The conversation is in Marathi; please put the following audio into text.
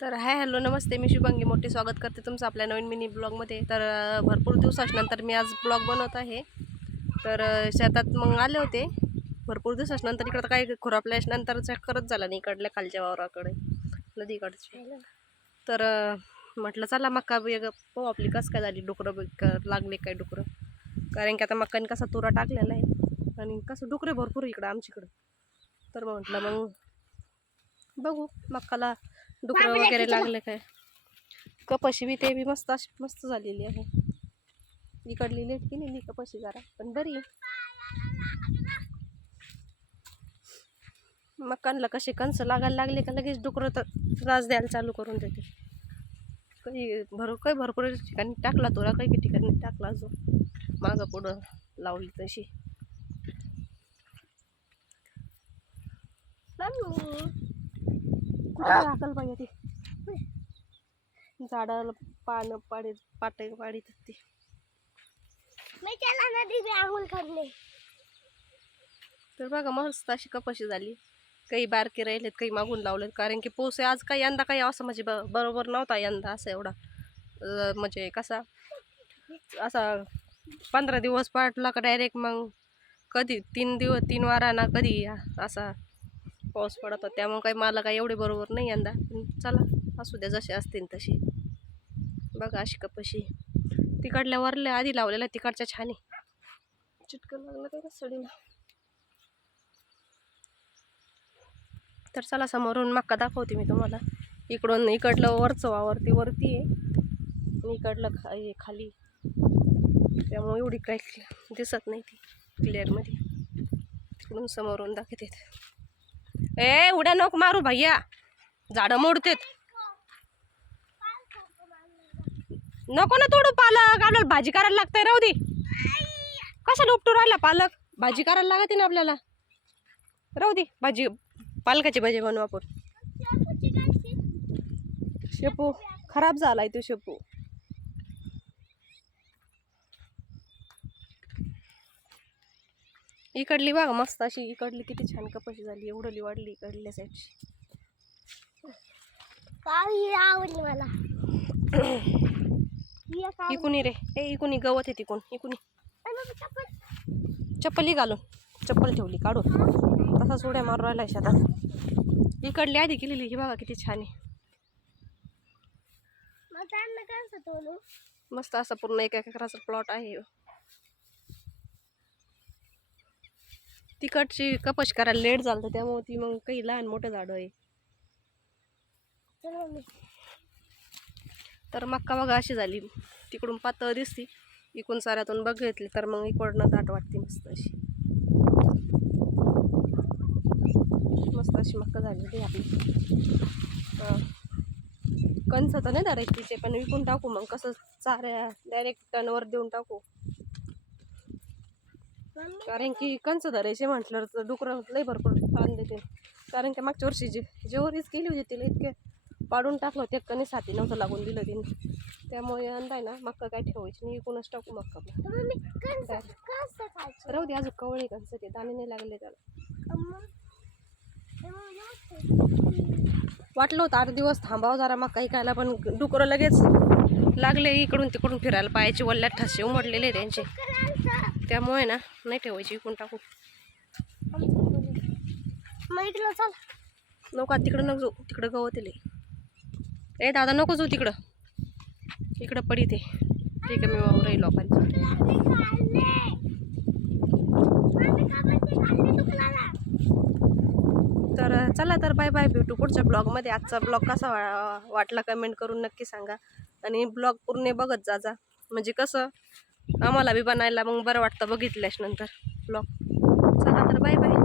तर हाय हॅलो नमस्ते. मी शुभांगी मोठे स्वागत करते तुमचं आपल्या नवीन मिनी ब्लॉगमध्ये. तर भरपूर दिवसाच्यानंतर मी आज ब्लॉग बनवत आहे. तर शेतात मग आले होते. भरपूर दिवसाच्यानंतर इकडं काही खुरापल्याच्यानंतर खरंच झाला नाही इकडल्या खालच्या वावराकडे नदीकडचे. तर म्हटलं चला मक्का वेग पाहू आपली कसं काय झाली डुकरं बिक लागले काय डुकरं. कारण की आता मक्काने कसा तुरा टाकलेला आहे आणि कसं डुकरे भरपूर इकडं आमच्याकडं. तर मग म्हटलं मग बघू मक्काला डुकरं वगैरे लागले काय? कपाशी बी ते बी मस्त अशी मस्त झालेली आहे. इकडली लेट की नेली कपाशी जरा पण बरी. मक्कांना कसे कंस लागायला लागले का लगेच डुकरं तर त्रास द्यायला चालू करून देते. काही भर काही भरपूर ठिकाणी टाकला तुला काही काही ठिकाणी टाकला जो मागं पुढं लावली तशी. कुठं टाकल पाहिजे ती झाडाला पानं पाडी पाटे पाडीत ती मी त्याला नदी आंघोळ करणे. तर बघा मस्त अशी कपाशी झाली. काही बारके राहिलेत काही मागून लावलेत. कारण की पाऊस आहे आज काही यंदा काही असं म्हणजे ब बरोबर नव्हता यंदा असं एवढा. म्हणजे कसा असा पंधरा दिवस पाटला का डायरेक्ट मग कधी तीन दिवस तीन वाराना कधी असा पाऊस पडत होता. त्यामुळे काही मला काही एवढे बरोबर नाही यंदा. पण चला असू द्या जसे असतील तसे. बघा अशी कपाशी. तिकडल्या वरल्या आधी लावलेल्या तिकडच्या छान. आहे चिटकन लागलं काय सडीला तर चला समोरून मक्का दाखवते मी तुम्हाला. इकडून इकडलं वरचं वावरती वरती आहे. आणि इकडलं खा खाली. त्यामुळे एवढी काही दिसत नाही ती. क्लिअरमध्ये तिकडून समोरून दाखवते. ए उड्या नको मारू भैया. झाडं मोडतेत. नको ना तोडू पालक. आपल्याला भाजी करायला लागतंय राहू दे. कशाला उपटू राहिला पालक? भाजी करायला लागते ना आपल्याला. राहू दे भाजी पालकाची भाजी बनवू आपण. शेपू खराब झालाय तो शेपू. इकडली बघा मस्त अशी इकडली किती छान कपाशी झाली एवढली वाढली इकडल्या साईडची आवडली मला. इकुनी रे. ए इकुनी गवत आहे तिकून इकुनी. चप्पल. चप्पल घालून चप्पल ठेवली काढून. तसाच उड्या मारून राहिला शेतात. इकडली आधी केलेली ही बघा किती छान आहे. मस्त असा पूर्ण एक एकराचा प्लॉट आहे. तिकडची कपाश करायला लेट झालं त्यामुळे ती मग काही लहान मोठं झाडं आहे. तर मक्का बघा अशी झाली. तिकडून पातळ दिसती. इकडून साऱ्यातून घेतली तर मग इकडनं दाट वाटते मस्त अशी. मस्त अशी मक्का झाली आहे आपली. कणसं तर नाही धरायची तिचे पण विकून टाकू मग. कसं चाऱ्या डायरेक्ट टनवर देऊन टाकू. कारण की कंच धरायचे म्हटलं तर डुकरं लई भरपूर ताण देते. कारण की मागच्या वर्षी जे जेवढीच केली होती तिला इतके पाडून टाकलं होते कणी साथी नव्हतं लागून दिलं तिने. त्यामुळे आहे ना मक्का काय ठेवायची नाही इकूनच टाकू मक्का. राहू दे अजून कवळे कंच ते दाणे नाही लागले त्याला. मग. वाटलं होतं आठ दिवस थांबावं जरा मक्का इकायला पण डुकरं लगेच लागले इकडून तिकडून फिरायला पायाचे वल्ल्यात ठसे उमडलेले त्यांचे. त्यामुळे ना नाही ठेवायची इकून टाकू. नको आता तिकडं नको जाऊ तिकडं गवत. ए दादा नको जाऊ तिकडं. इकडं पडी ते. ठीक आहे मी वावर आहे लोकांचं. तर चला तर बाय बाय भेटू पुढच्या ब्लॉगमध्ये आजचा ब्लॉग कसा वा वाटला कमेंट करून नक्की सांगा. आणि ब्लॉग पूर्ण बघत जा जा. म्हणजे कसं आम्हाला बी बनायला मग बरं वाटतं बघितल्याच नंतर. ब्लॉग चला तर बाय बाय